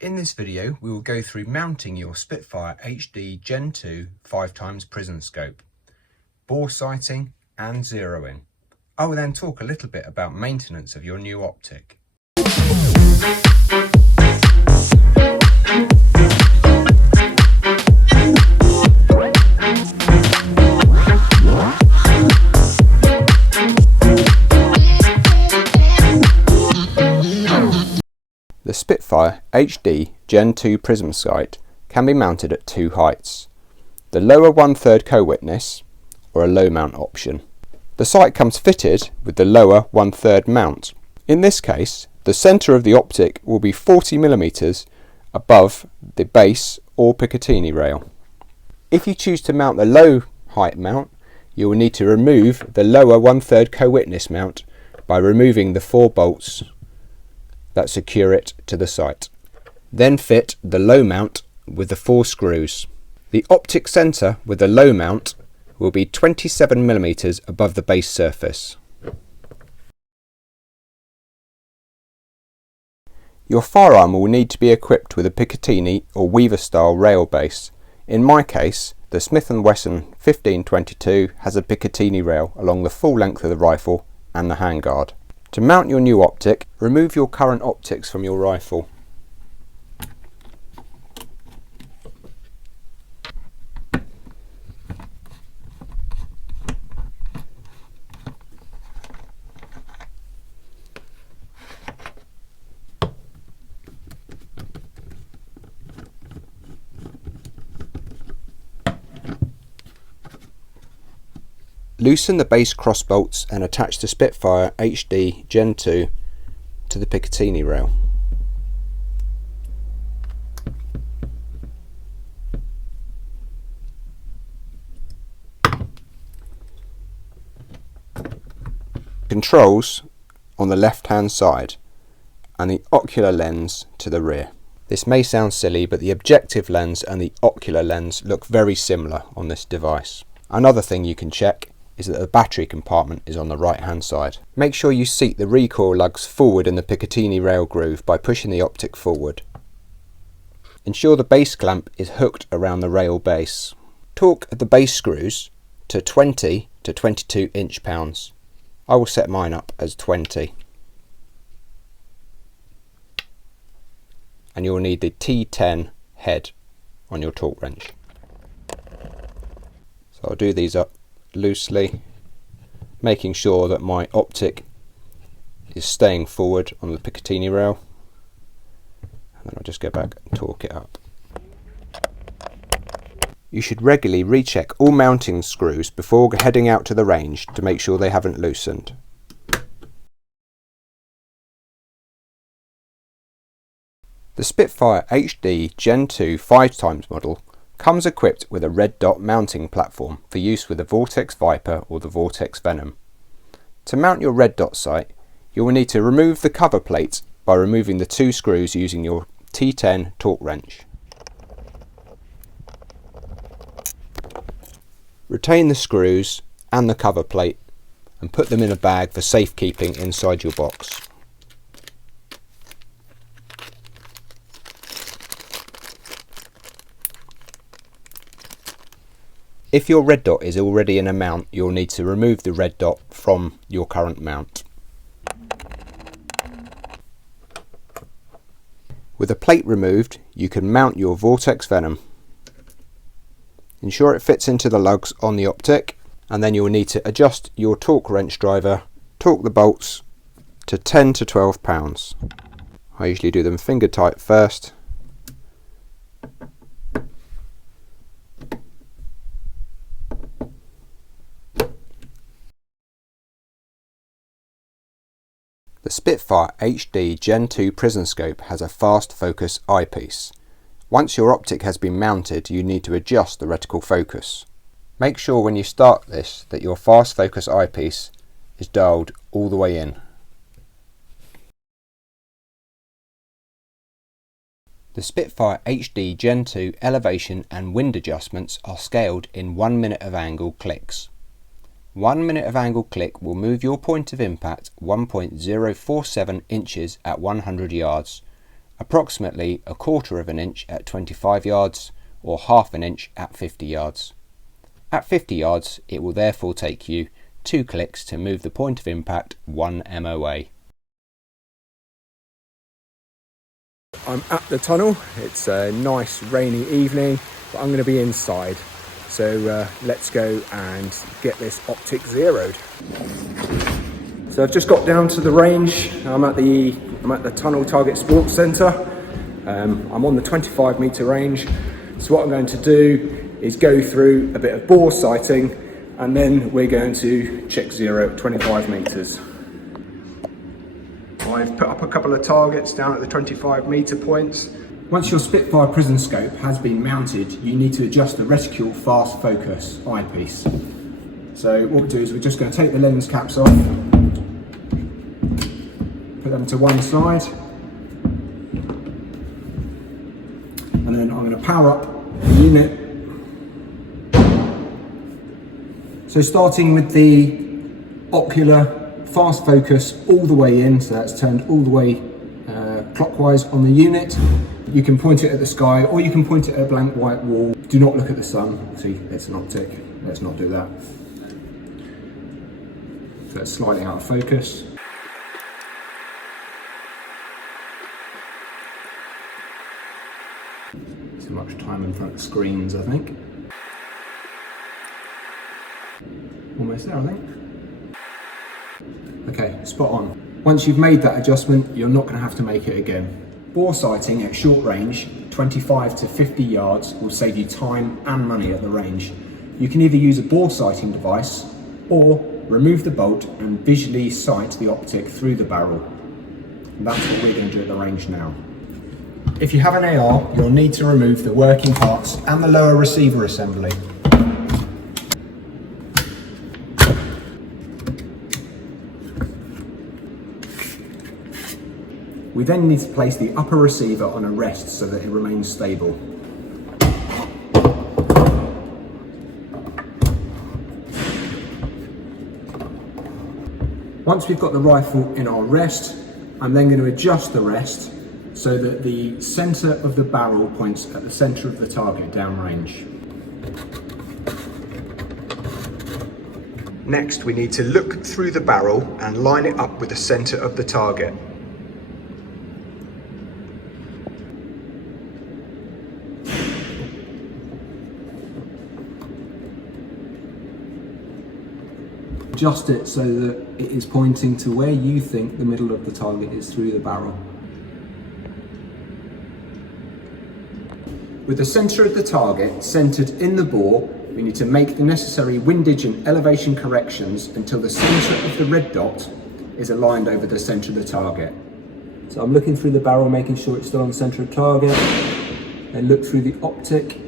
In this video, we will go through mounting your Spitfire HD Gen II 5x Prism scope, boresighting and zeroing. I will then talk a little bit about maintenance of your new optic. The Spitfire HD Gen II Prism sight can be mounted at two heights, the lower 1/3 co-witness or a low mount option. The sight comes fitted with the lower 1/3 mount. In this case, the centre of the optic will be 40mm above the base or Picatinny rail. If you choose to mount the low height mount, you will need to remove the lower 1/3 co-witness mount by removing the 4 bolts that secure it to the sight. Then fit the low mount with the 4 screws. The optic centre with the low mount will be 27mm above the base surface. Your firearm will need to be equipped with a Picatinny or Weaver style rail base. In my case, the Smith & Wesson 1522 has a Picatinny rail along the full length of the rifle and the handguard. To mount your new optic, remove your current optics from your rifle. Loosen the base cross bolts and attach the Spitfire HD Gen II to the Picatinny rail. Controls on the left hand side and the ocular lens to the rear. This may sound silly, but the objective lens and the ocular lens look very similar on this device. Another thing you can check is that the battery compartment is on the right hand side. Make sure you seat the recoil lugs forward in the Picatinny rail groove by pushing the optic forward. Ensure the base clamp is hooked around the rail base. Torque the base screws to 20 to 22 inch-pounds. I will set mine up as 20. And you'll need the T10 head on your torque wrench. So I'll do these up loosely, making sure that my optic is staying forward on the Picatinny rail, and then I'll just go back and torque it up. You should regularly recheck all mounting screws before heading out to the range to make sure they haven't loosened. The Spitfire HD Gen II 5x model comes equipped with a red dot mounting platform for use with the Vortex Viper or the Vortex Venom. To mount your red dot sight, you will need to remove the cover plate by removing the 2 screws using your T10 torque wrench. Retain the screws and the cover plate and put them in a bag for safekeeping inside your box. If your red dot is already in a mount, you'll need to remove the red dot from your current mount. With the plate removed, you can mount your Vortex Venom. Ensure it fits into the lugs on the optic, and then you'll need to adjust your torque wrench driver, torque the bolts to 10 to 12 pounds. I usually do them finger tight first. The Spitfire HD Gen II Prism scope has a fast focus eyepiece. Once your optic has been mounted, you need to adjust the reticle focus. Make sure when you start this that your fast focus eyepiece is dialed all the way in. The Spitfire HD Gen II elevation and wind adjustments are scaled in 1 minute of angle clicks. 1 minute of angle click will move your point of impact 1.047 inches at 100 yards, approximately 1/4 of an inch at 25 yards or 1/2 inch at 50 yards. At 50 yards it will therefore take you 2 clicks to move the point of impact 1 MOA. I'm at the tunnel. It's a nice rainy evening, but I'm going to be inside. So let's go and get this Optic zeroed. So I've just got down to the range. I'm at the Tunnel Target Sports Centre. I'm on the 25 metre range. So what I'm going to do is go through a bit of boresighting, and then we're going to check zero at 25 metres. I've put up a couple of targets down at the 25 metre points. Once your Spitfire Prism scope has been mounted, you need to adjust the Reticle fast focus eyepiece. So what we'll do is we're just going to take the lens caps off, put them to one side, and then I'm going to power up the unit. So starting with the ocular fast focus all the way in, so that's turned all the way clockwise on the unit. You can point it at the sky or you can point it at a blank white wall. Do not look at the sun. See, it's an optic. Let's not do that. So it's slightly out of focus. Too much time in front of screens, I think. Almost there, I think. Okay, spot on. Once you've made that adjustment, you're not going to have to make it again. Boresighting at short range, 25 to 50 yards, will save you time and money at the range. You can either use a boresighting device or remove the bolt and visually sight the optic through the barrel. And that's what we're going to do at the range now. If you have an AR, you'll need to remove the working parts and the lower receiver assembly. We then need to place the upper receiver on a rest so that it remains stable. Once we've got the rifle in our rest, I'm then going to adjust the rest so that the centre of the barrel points at the centre of the target downrange. Next, we need to look through the barrel and line it up with the centre of the target. Adjust it so that it is pointing to where you think the middle of the target is through the barrel. With the centre of the target centred in the bore, we need to make the necessary windage and elevation corrections until the centre of the red dot is aligned over the centre of the target. So I'm looking through the barrel, making sure it's still on the centre of target, then look through the optic,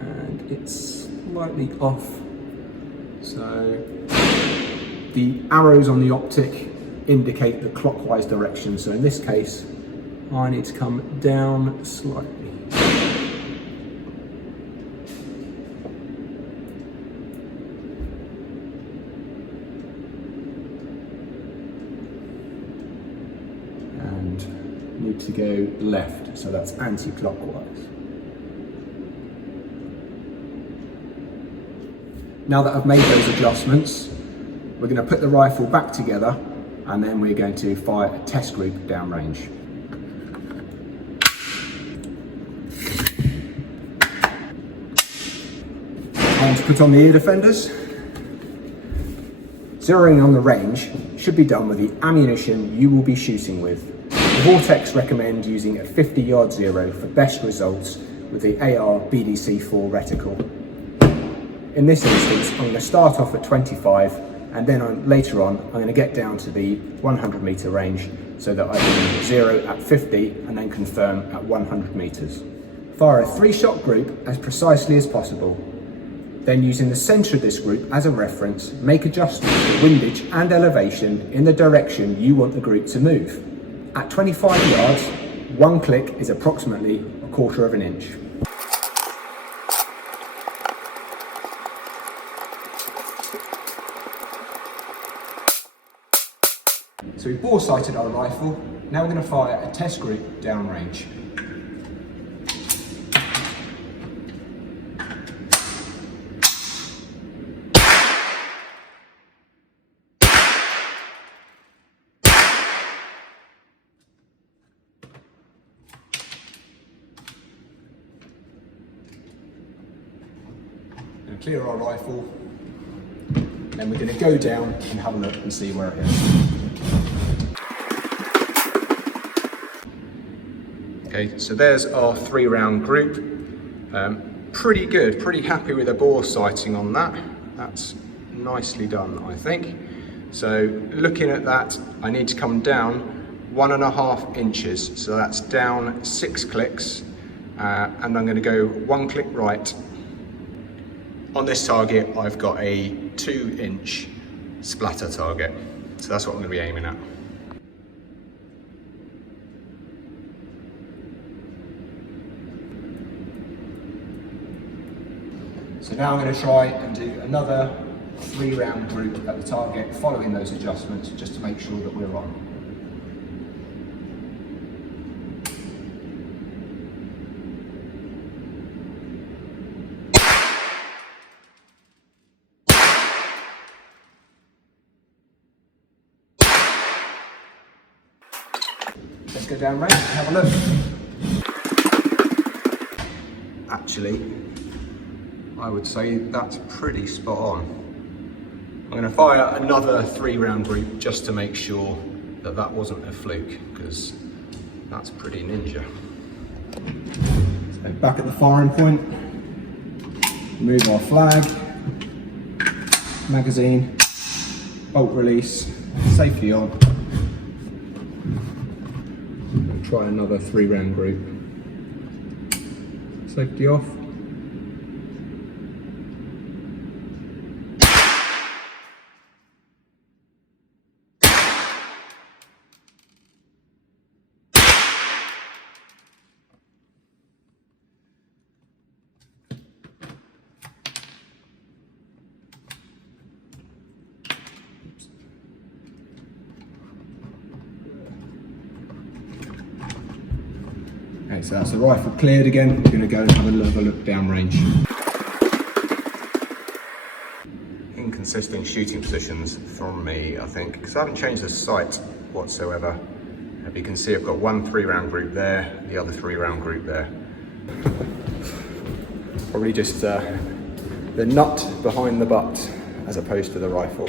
and it's slightly off. So the arrows on the optic indicate the clockwise direction. So in this case, I need to come down slightly. And need to go left, so that's anti-clockwise. Now that I've made those adjustments, we're going to put the rifle back together and then we're going to fire a test group downrange. Time to put on the ear defenders. Zeroing on the range should be done with the ammunition you will be shooting with. The Vortex recommend using a 50-yard zero for best results with the AR BDC4 reticle. In this instance, I'm going to start off at 25 and then later on I'm going to get down to the 100 metre range so that I can zero at 50 and then confirm at 100 metres. Fire a 3-shot group as precisely as possible. Then using the centre of this group as a reference, make adjustments to windage and elevation in the direction you want the group to move. At 25 yards, 1 click is approximately 1/4 of an inch. So we boresighted our rifle, Now we're going to fire a test group downrange. Going to clear our rifle, then we're going to go down and have a look and see where it is. Okay, so there's our 3-round group. Pretty good, pretty happy with the bore sighting on that. That's nicely done, I think. So looking at that, I need to come down 1.5 inches. So that's down 6 clicks, and I'm going to go 1 click right. On this target, I've got a 2-inch splatter target. So that's what I'm going to be aiming at. So now I'm going to try and do another 3-round group at the target following those adjustments, just to make sure that we're on. Let's go down range and have a look. Actually, I would say that's pretty spot on. I'm going to fire another 3-round group just to make sure that that wasn't a fluke, because that's pretty ninja. So back at the firing point, remove our flag, magazine, bolt release, safety on. And try another 3-round group. Safety off. Okay, so that's the rifle cleared again. We're going to go and have another look downrange. Inconsistent shooting positions from me, I think, because I haven't changed the sight whatsoever. As you can see, I've got one 3-round group there, the other 3-round group there. Probably just the nut behind the butt as opposed to the rifle.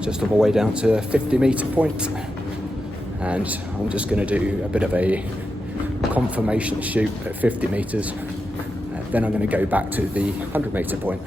Just on my way down to 50-meter point, and I'm just going to do a bit of a confirmation shoot at 50 meters. Then I'm going to go back to the 100-meter point.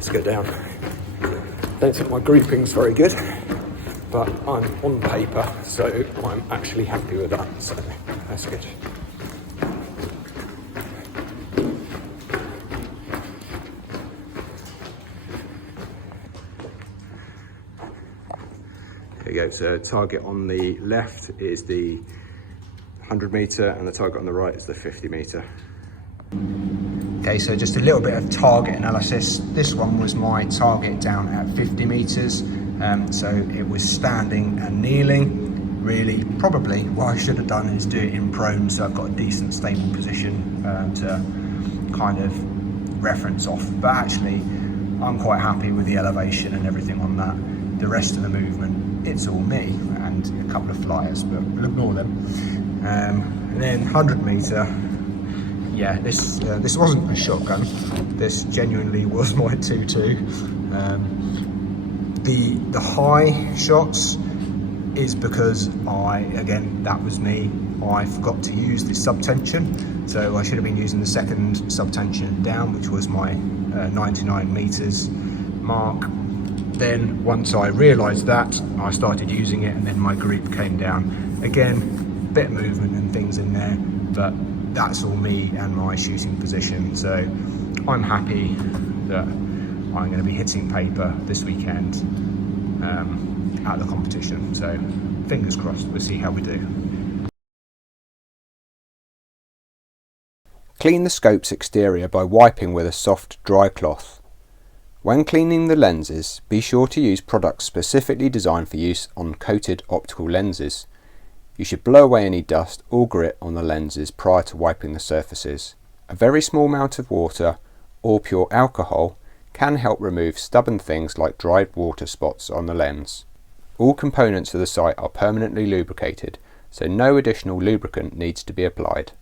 Let's go down. Don't think my grouping's very good, but I'm on paper, so I'm actually happy with that, so that's good. There you go, so target on the left is the 100 metre and the target on the right is the 50 metre. Okay, so just a little bit of target analysis. This one was my target down at 50 metres, so it was standing and kneeling. Really, probably what I should have done is do it in prone, so I've got a decent stable position to kind of reference off. But actually, I'm quite happy with the elevation and everything on that. The rest of the movement, it's all me and a couple of flyers, but we'll ignore them. And then 100 metre. Yeah, this wasn't a shotgun. This genuinely was my 2.2. The high shots is because that was me. I forgot to use the subtension, so I should have been using the second subtension down, which was my 99 meters mark. Then once I realised that, I started using it, and then my group came down. Again, bit of movement and things in there, but that's all me and my shooting position. So I'm happy that I'm going to be hitting paper this weekend at the competition. So fingers crossed, we'll see how we do. Clean the scope's exterior by wiping with a soft dry cloth. When cleaning the lenses, be sure to use products specifically designed for use on coated optical lenses. You should blow away any dust or grit on the lenses prior to wiping the surfaces. A very small amount of water or pure alcohol can help remove stubborn things like dried water spots on the lens. All components of the sight are permanently lubricated, so no additional lubricant needs to be applied.